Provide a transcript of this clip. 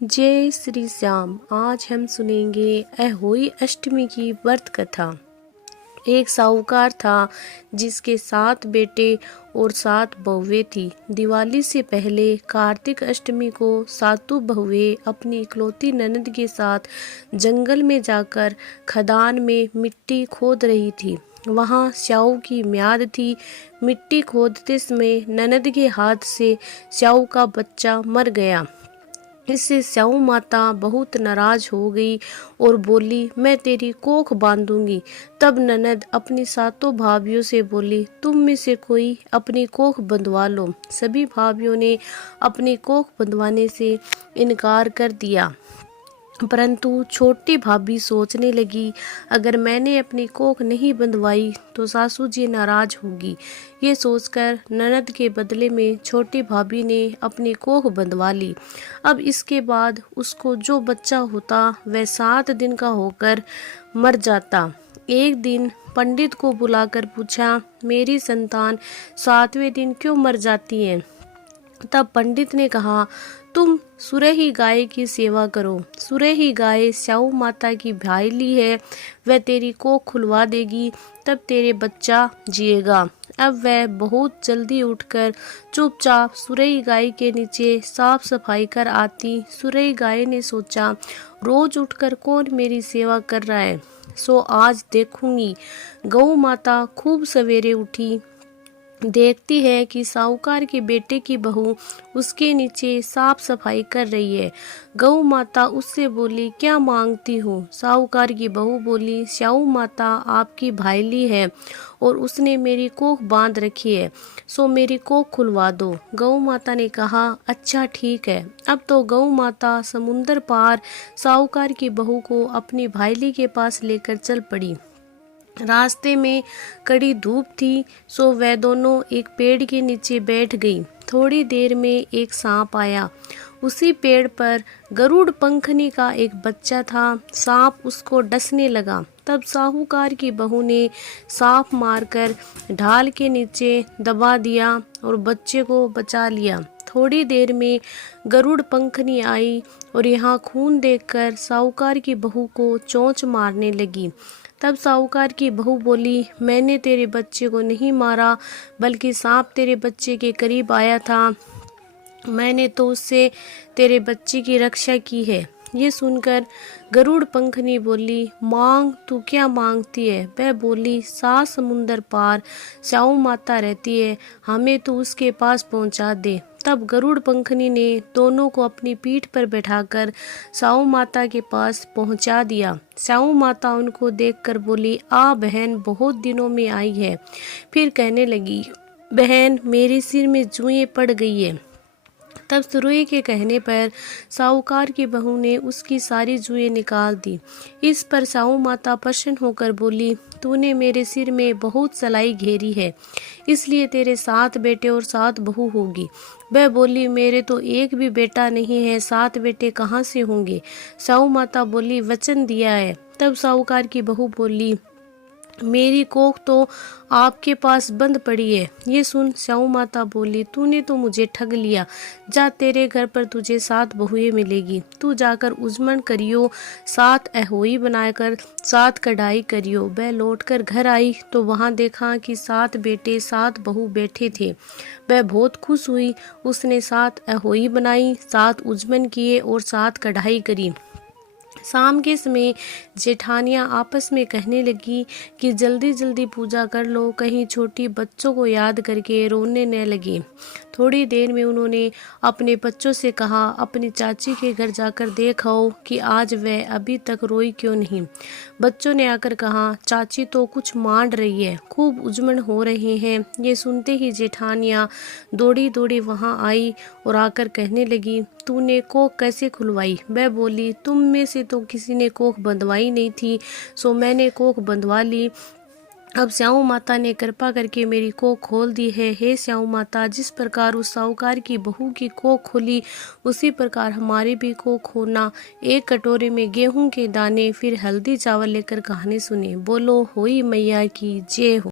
जय श्री श्याम। आज हम सुनेंगे अहोई अष्टमी की व्रत कथा। एक साहूकार था जिसके 7 बेटे और 7 बहुएं थी। दिवाली से पहले कार्तिक अष्टमी को सातों बहुएं अपनी इकलौती ननद के साथ जंगल में जाकर खदान में मिट्टी खोद रही थी। वहाँ स्याऊ की म्याद थी। मिट्टी खोदते समय ननद के हाथ से स्याऊ का बच्चा मर गया। इससे स्याऊ माता बहुत नाराज हो गई और बोली, मैं तेरी कोख बांधूंगी। तब ननद अपनी 7 भाभियों से बोली, तुम में से कोई अपनी कोख बंधवा लो। सभी भाभियों ने अपनी कोख बंधवाने से इनकार कर दिया, परंतु छोटी भाभी सोचने लगी, अगर मैंने अपनी कोख नहीं बंधवाई तो सासू जी नाराज होगी। ये सोचकर ननद के बदले में छोटी भाभी ने अपनी कोख बंधवा ली। अब इसके बाद उसको जो बच्चा होता वह 7 दिन का होकर मर जाता। एक दिन पंडित को बुलाकर पूछा, मेरी संतान 7वें दिन क्यों मर जाती है? तब पंडित ने कहा, तुम सुरही गाय की सेवा करो। सुरही गाय स्याऊ माता की भाईली है, वह तेरी कोख खुलवा देगी, तब तेरे बच्चा जिएगा। अब वह बहुत जल्दी उठकर चुपचाप सुरही गाय के नीचे साफ सफाई कर आती। सुरही गाय ने सोचा, रोज उठकर कौन मेरी सेवा कर रहा है, सो आज देखूंगी। गौ माता खूब सवेरे उठी, देखती है कि साहूकार के बेटे की बहू उसके नीचे साफ सफाई कर रही है। गौ माता उससे बोली, क्या मांगती हो? साहूकार की बहू बोली, स्याऊ माता आपकी भाईली है और उसने मेरी कोख बांध रखी है, सो मेरी कोख खुलवा दो। गौ माता ने कहा, अच्छा ठीक है। अब तो गौ माता समुंदर पार साहूकार की बहू को अपनी भाईली के पास लेकर चल पड़ी। रास्ते में कड़ी धूप थी, सो वह दोनों एक पेड़ के नीचे बैठ गई। थोड़ी देर में एक सांप आया। उसी पेड़ पर गरुड़ पंखनी का एक बच्चा था। सांप उसको डसने लगा। तब साहूकार की बहू ने सांप मारकर ढाल के नीचे दबा दिया और बच्चे को बचा लिया। थोड़ी देर में गरुड़ पंखनी आई और यहाँ खून देखकर साहूकार की बहू को चोंच मारने लगी। तब साहूकार की बहू बोली, मैंने तेरे बच्चे को नहीं मारा, बल्कि सांप तेरे बच्चे के करीब आया था, मैंने तो उससे तेरे बच्चे की रक्षा की है। ये सुनकर गरुड़ पंखनी बोली, मांग, तू क्या मांगती है? वह बोली, 7 समुंदर पार स्याऊ माता रहती है, हमें तो उसके पास पहुंचा दे। तब गरुड़ पंखनी ने दोनों को अपनी पीठ पर बैठाकर स्याऊ माता के पास पहुंचा दिया। स्याऊ माता उनको देखकर बोली, आ बहन, बहुत दिनों में आई है। फिर कहने लगी, बहन, मेरे सिर में जुएं पड़ गई है। तब सुरही के कहने पर साहूकार की बहू ने उसकी सारी जुएं निकाल दी। इस पर स्याऊ माता प्रसन्न होकर बोली, तूने मेरे सिर में बहुत सलाई घेरी है, इसलिए तेरे 7 बेटे और 7 बहू होगी। वह बोली, मेरे तो एक भी बेटा नहीं है, 7 बेटे कहाँ से होंगे? स्याऊ माता बोली, वचन दिया है। तब साहूकार की बहू बोली, मेरी कोख तो आपके पास बंद पड़ी है। ये सुन स्याऊ माता बोली, तूने तो मुझे ठग लिया। जा, तेरे घर पर तुझे 7 बहुएं मिलेगी। तू जाकर उजमन करियो, 7 अहोई बनाकर 7 कढ़ाई करियो। वह लौटकर घर आई तो वहाँ देखा कि 7 बेटे 7 बहू बैठे थे। वह बहुत खुश हुई। उसने 7 अहोई बनाई, 7 उजमन किए और 7 कढ़ाई करी। शाम के समय जेठानियाँ आपस में कहने लगी कि जल्दी जल्दी पूजा कर लो, कहीं छोटी बच्चों को याद करके रोने न लगे। थोड़ी देर में उन्होंने अपने बच्चों से कहा, अपनी चाची के घर जाकर देखो कि आज वह अभी तक रोई क्यों नहीं। बच्चों ने आकर कहा, चाची तो कुछ मांड रही है, खूब उजमन हो रहे हैं। ये सुनते ही जेठानियाँ दौड़ी दौड़ी वहाँ आई और आकर कहने लगी, तूने कोख कैसे खुलवाई? वह बोली, तुम में से तो किसी ने कोख बंधवाई नहीं थी, सो मैंने कोख बंधवा ली। अब स्याऊ माता ने कृपा करके मेरी कोख खोल दी है। हे स्याऊ माता, जिस प्रकार उस साहूकार की बहू की कोख खोली, उसी प्रकार हमारी भी कोख खोलना। एक कटोरे में गेहूं के दाने, फिर हल्दी चावल लेकर कहानी सुनी। बोलो होई मैया की जय हो।